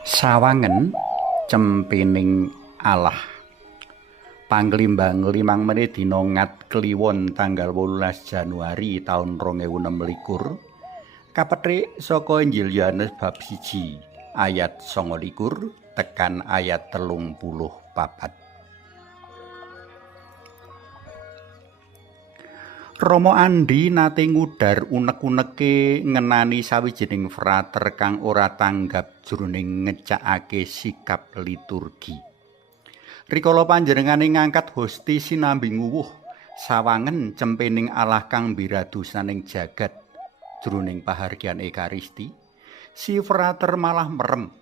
Sawangen Cempening Allah. Panglimbang 5 menit dina Ngat Kliwon tanggal 18 Januari taun 2026 kapethik saka Injil Yohanes bab 1 ayat 29 tekan ayat 34. Rama Andi nate ngudar unek-uneke ngenani sawijining frater kang ora tanggap jroning ngecakake sikap liturgi. Rikala panjenengane ngangkat hosti sinambi nguwuh sawangen cempening Allah kang mbiradosaning jagat jroning pahargyan Ekaristi, si frater malah merem.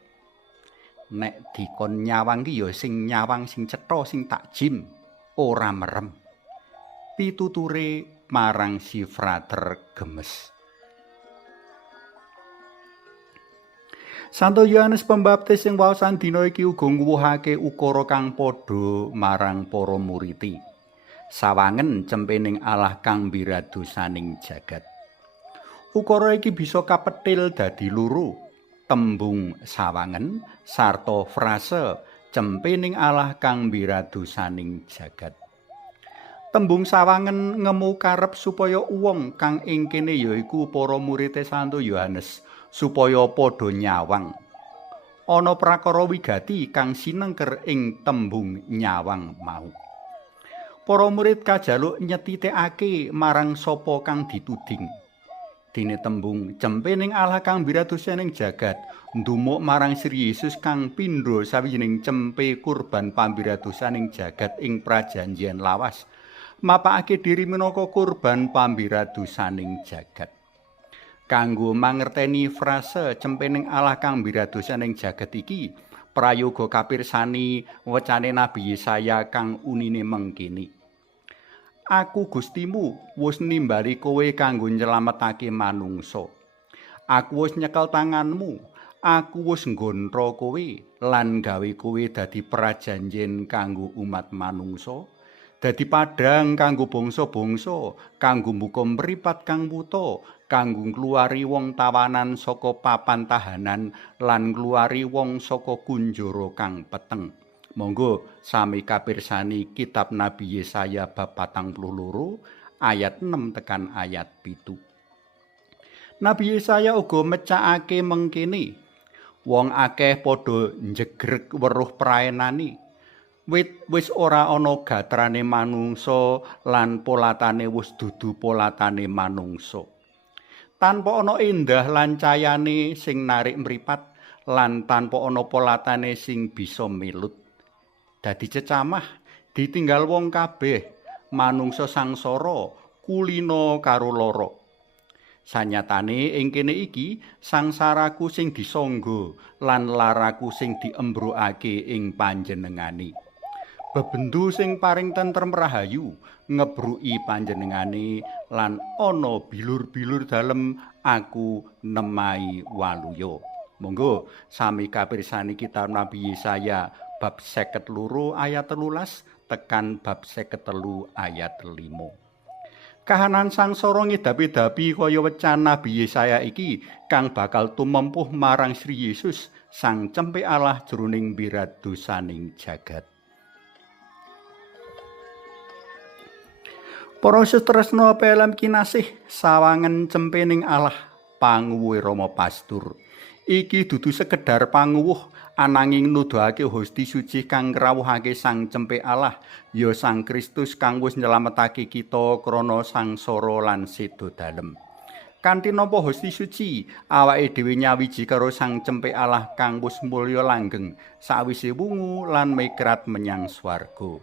Nek dikon nyawang ki ya sing nyawang sing cetha sing takjim, ora merem. Pituture marang si frater gemes. Santo Yohanes Pembaptis sing waosan dina iki uga nguwuhake ukara kang padha marang para muriti. Sawangen cempening Allah kang mbiradosaning jagat. Ukara iki bisa kapethil dadi loro, tembung sawangen sarta frase cempening Allah kang mbiradosaning jagat. Tembung sawangen ngemu karep supaya wong kang ing kene yaiku para murid Santo Yohanes supaya padha nyawang. Ana prakara wigati kang sinengker ing tembung nyawang mau. Para murid kajaluk nyetitekake marang sapa kang dituding. Dene tembung cempening Allah kang mbiradosaning jagat ndumuk marang Sri Yesus kang pindha sawijining cempe kurban pambiradosaning jagat ing prajanjian lawas. Mapakake diri minangka kurban pambiradosaning jagat. Kanggo mangerteni frase cempening Allah kang mbiradosaning jagat iki, prayoga kapirsani wecane Nabi Yesaya kang unine mengkini. Aku Gustimu wis nimbali kowe kanggo nyelametake manungsa. Aku wis nyekel tanganmu, aku wis nggontra kowe lan gawe kowe dadi prajanjen kanggo umat manungsa. Dadi padhang kanggo bangsa-bangsa, kanggo mbuka mripat kang wuta, kanggo ngluwari wong tawanan saka papan tahanan lan ngluwari wong saka kunjara kang peteng. Monggo sami kapirsani kitab Nabi Yesaya bab 42 ayat 6 tekan ayat 7. Nabi Yesaya uga mecakake mengkene, wong akeh padha njegreg weruh praenane. Wis ora ana gatrane manungsa lan polatane wis dudu polatane manungsa. Tanpa ana endah lan cayane sing narik mripat lan tanpa ana polatane sing bisa milut. Dadi cecamah ditinggal wong kabeh, manungsa sangsara kulina karo lara. Sanyatane ing kene iki sangsaraku sing disangga lan laraku sing diembrokake ing panjenengane. Bebendu sing paring tentrem rahayu ngebruki panjenengane lan ana bilur-bilur dalem aku nemai waluya. Monggo sami kapirsani kitab Nabi Yesaya bab 52 ayat 13 tekan bab 53 ayat 5. Kahanan sangsara ngedapi-dapi kaya wecan Nabi Yesaya iki kang bakal tumempuh marang Sri Yesus sang cempe Allah jroning mbiradosaning jagat. Para sutresna pelem kinasih sawangen cempening Allah panguwuhe Rama Pastur. Iki dudu sekedar panguwuh ananging nuduhake hosti suci kang ngrawuhake sang cempe Allah ya Sang Kristus kang wis nyelametake kita krana sangsara lan sedo dalem. Kanthi nampa hosti suci, awake dhewe nyawiji karo sang cempe Allah kang wis mulya langgeng sawise wungu lan migrat menyang swarga.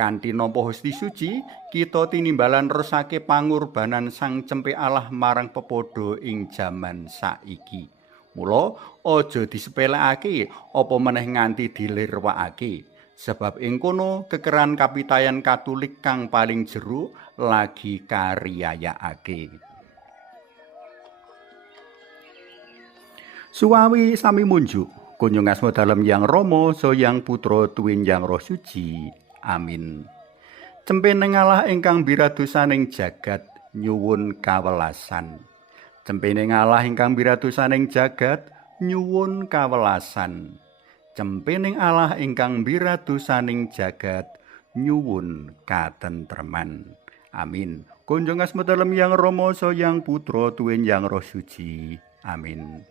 Kanthi nampa hosti suci, kita tinimbalan resake pangorbanan sang cempe Allah marang pepodo ing jaman saiki. Mula aja disepelekake apa meneh nganti dilirwakake, sebab ing kono kekeran kapitayan Katolik kang paling jero lagi kariyayakake. Suwawi sami munjuk, kunjung asma dalem Yang Rama so Yang Putra tuwin Yang Roh Suci. Amin. Cempening Allah ingkang mbiradosaning jagat nyuwun kawelasan. Cempening Allah ingkang mbiradosaning jagat nyuwun kawelasan. Cempening Allah ingkang mbiradosaning jagat nyuwun katentreman. Amin. Kunjung asma dalem Yang Rama Sang Yang Putra tuwin Yang Roh Suci. Amin.